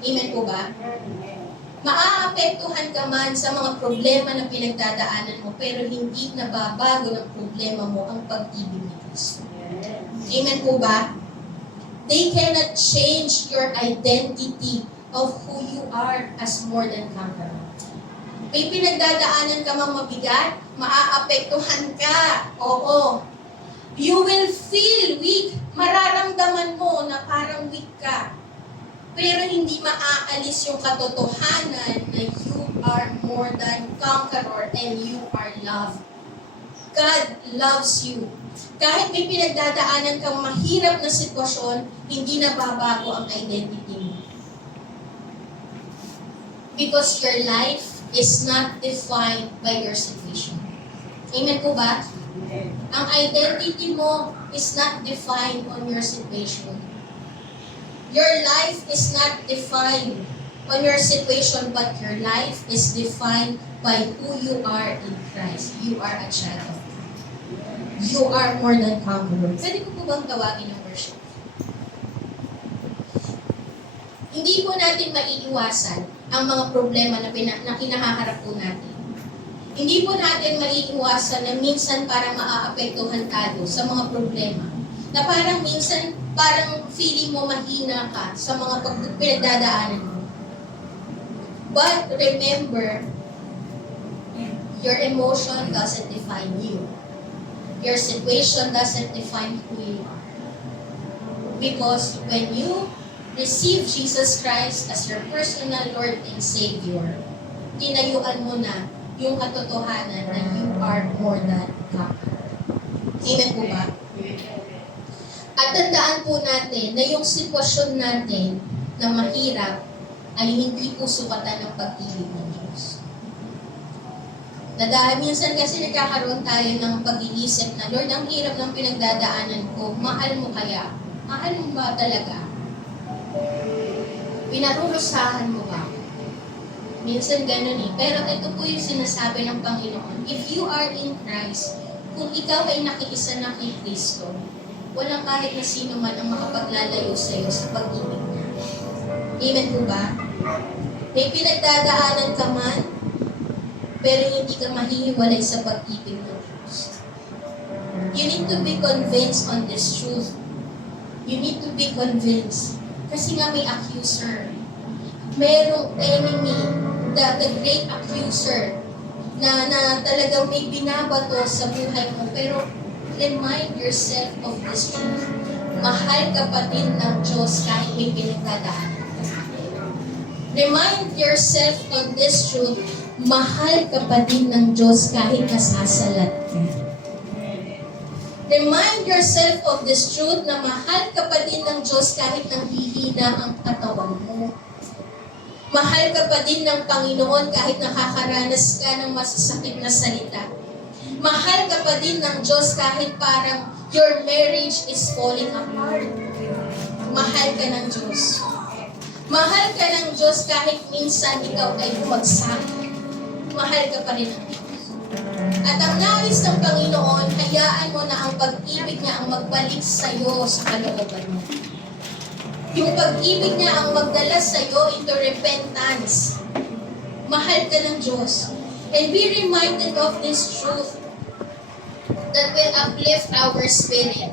Amen po ba? Maaapektuhan ka man sa mga problema na pinagdadaanan mo, pero hindi nababago ng problema mo ang pag-ibig ni Kristo. Amen po ba? They cannot change your identity of who you are as more than conqueror. May pinagdadaanan ka mang mabigat, maaapektuhan ka. Oo. You will feel weak. Mararamdaman mo na parang weak ka. Pero hindi maaalis yung katotohanan na you are more than conqueror and you are loved. God loves you. Kahit may pinagdadaanan kang mahirap na sitwasyon, hindi nababago ang identity mo. Because your life is not defined by your situation. Amen po ba? Ang identity mo is not defined on your situation. Your life is not defined on your situation, but your life is defined by who you are in Christ. You are a child of God. You are more than conqueror. Pwede ko po bang tawagin yung worship? Hindi po natin maiiwasan ang mga problema na kinahaharap po natin. Hindi po natin maiiwasan na minsan parang maaapektuhan tayo sa mga problema. Na parang minsan, parang feeling mo mahina ka sa mga pinagdadaanan mo. But remember, your emotion doesn't define you. Your situation doesn't define who you are. Because when you receive Jesus Christ as your personal Lord and Savior, tinayuan mo na yung katotohanan na you are more than conqueror. Amen po ba? At tandaan po natin na yung sitwasyon natin na mahirap ay hindi po sukatan ng pag-ibig ng Diyos. Dahil minsan kasi nagkakaroon tayo ng pag-iisip na, Lord, ang hirap ng pinagdadaanan ko, mahal mo kaya? Mahal mo ba talaga? Pinarurusahan mo ba? Minsan ganun eh. Pero ito po yung sinasabi ng Panginoon. If you are in Christ, kung ikaw ay nakiisa na kay Kristo, walang kahit na sino man ang makapaglalayo sa iyo sa pag-ibig niya. Amen po ba? May pinagdadaanan ka man, pero hindi ka mahihiwalay sa pag-ibig ng Diyos. You need to be convinced on this truth. You need to be convinced. Kasi nga may accuser. Merong enemy, the great accuser. na talagang may binabato sa buhay mo. Pero remind yourself of this truth. Mahal ka pa din ng Diyos kahit may pinagdadaanan. Remind yourself of this truth. Mahal ka pa din ng Diyos kahit nasasalat ka. Remind yourself of this truth na mahal ka pa din ng Diyos kahit nanghihina ang katawan mo. Mahal ka pa din ng Panginoon kahit nakakaranas ka ng masasakit na salita. Mahal ka pa din ng Diyos kahit parang your marriage is falling apart. Mahal ka ng Diyos. Mahal ka ng Diyos kahit minsan ikaw ay bumagsak. Mahal ka pa rin ng Diyos. At ang nais ng Panginoon, hayaan mo na ang pag-ibig niya ang magbalik sa iyo sa kalooban mo. Yung pag-ibig niya ang magdala sa iyo into repentance. Mahal ka ng Diyos. And be reminded of this truth that will uplift our spirit.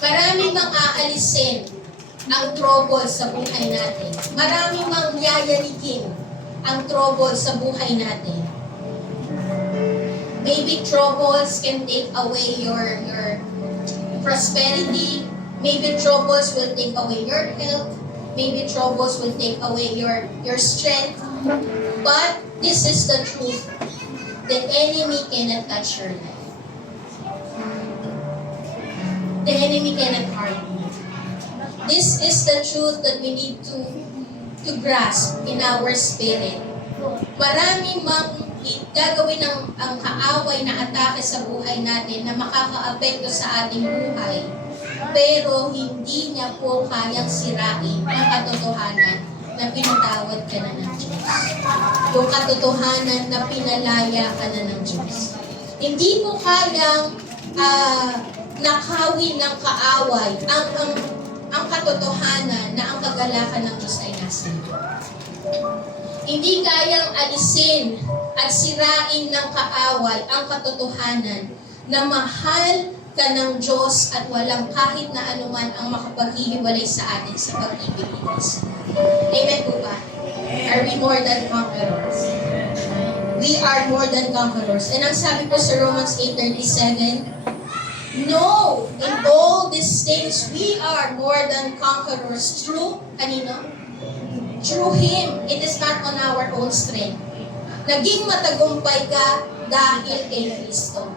Maraming mang aalisin ang trouble sa buhay natin. Maraming mang yayanikin ang trouble sa buhay natin. Maybe troubles can take away your prosperity. Maybe troubles will take away your health. Maybe troubles will take away your strength. But this is the truth. The enemy cannot touch your life. The enemy cannot harm you. This is the truth that we need to grasp in our spirit. Marami mang gagawin ang kaaway na atake sa buhay natin na makakaapekto sa ating buhay. Pero hindi niya po kayang sirain ang katotohanan na pinatawad ka na ng Diyos. Yung katotohanan na pinalaya ka na ng Diyos. Hindi mo kayang nakawi ng kaaway ang katotohanan na ang kagalakan ng Diyos ay nasa iyo. Hindi kayang alisin at sirain ng kaaway ang katotohanan na mahal ka ng Diyos at walang kahit na anuman ang makapaghihiwalay sa atin sa pag-ibig ni Cristo. Amen po ba? Are we more than conquerors? We are more than conquerors. And ang sabi po sa Romans 8:37, no, in all these things, we are more than conquerors through, kanino? Through Him. It is not on our own strength. Naging matagumpay ka dahil kay Kristo.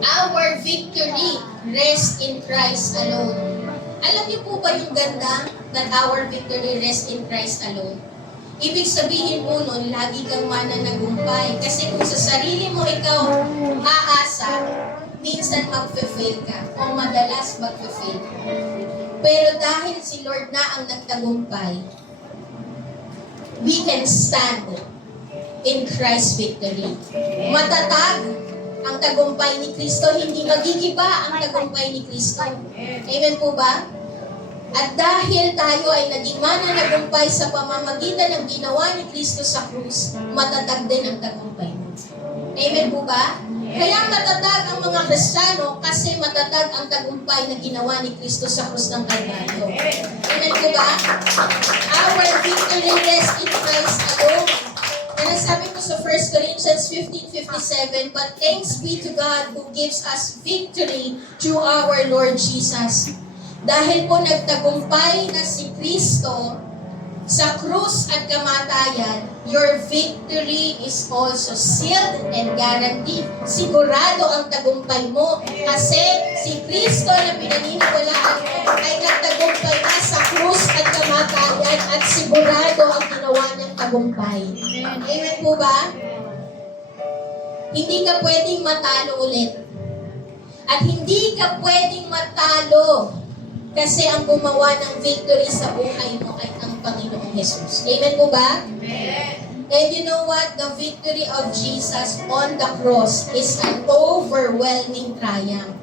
Our victory rests in Christ alone. Alam niyo po ba yung ganda that our victory rests in Christ alone? Ibig sabihin po nun, lagi kang mananagumpay. Kasi kung sa sarili mo ikaw aasa, minsan mag-fail ka o madalas mag-fail ka. Pero dahil si Lord na ang nagtagumpay, we can stand in Christ's victory. Matatag ang tagumpay ni Kristo, hindi magigiba ang tagumpay ni Kristo. Amen po ba? At dahil tayo ay naging mananagumpay sa pamamagitan ng ginawa ni Kristo sa krus, matatag din ang tagumpay mo. Amen po ba? Kaya matatag ang mga Kristiyano kasi matatag ang tagumpay na ginawa ni Kristo sa krus ng Kalbaryo. Amen po ba? Our victory rests in Christ alone. And ang sabi ko sa 1 Corinthians 15:57, but thanks be to God who gives us victory through our Lord Jesus. Dahil po nagtagumpay na si Kristo sa krus at kamatayan, your victory is also sealed and guaranteed. Sigurado ang tagumpay mo kasi si Kristo na pinaniniwalaan mo ay nagtagumpay na sa krus at kamatayan at sigurado ang ginawa niyang tagumpay. Amen po ba? Hindi ka pwedeng matalo ulit. At hindi ka pwedeng matalo kasi ang gumawa ng victory sa buhay mo ay ang Panginoong Jesus. Amen po ba? Amen. And you know what? The victory of Jesus on the cross is an overwhelming triumph.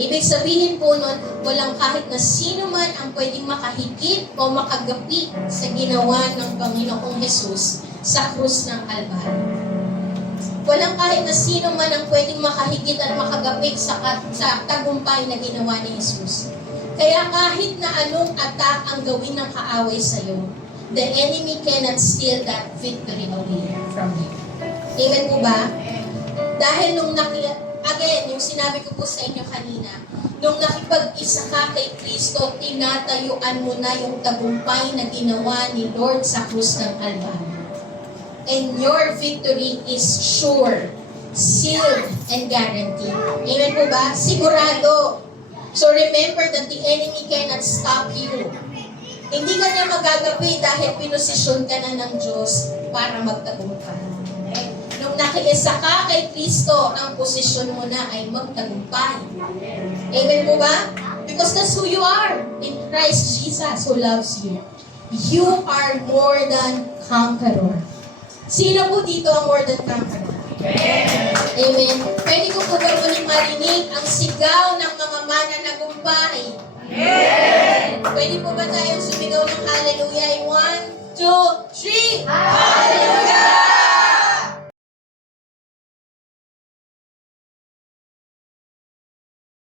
Ibig sabihin po nun, walang kahit na sino man ang pwedeng makahigit o makagapi sa ginawa ng Panginoong Jesus sa krus ng Kalbaryo. Walang kahit na sino man ang pwedeng makahigit at makagapi sa tagumpay na ginawa ni Jesus. Kaya kahit na anong attack ang gawin ng kaaway sa iyo, the enemy cannot steal that victory away from you. Amen po ba? Dahil again, yung sinabi ko po sa inyo kanina, nung nakipag-isa ka kay Kristo, tinatayuan mo na yung tagumpay na ginawa ni Lord sa krus ng Calvary. And your victory is sure, sealed, and guaranteed. Amen po ba? Sigurado. So remember that the enemy cannot stop you. Hindi ka niya magagapi dahil pinosisyon ka na ng Diyos para magtagumpay. Okay? Nung nakiisa ka kay Kristo, ang posisyon mo na ay magtagumpay. Amen po ba? Because that's who you are in Christ Jesus who loves you. You are more than conqueror. Sino po dito ang more than conqueror? Amen. Pwede ko po ba muling marinig ang sigaw ng mga mananagumpay? Amen. Pwede po ba tayong sumigaw ng hallelujah? 1, 2, 3.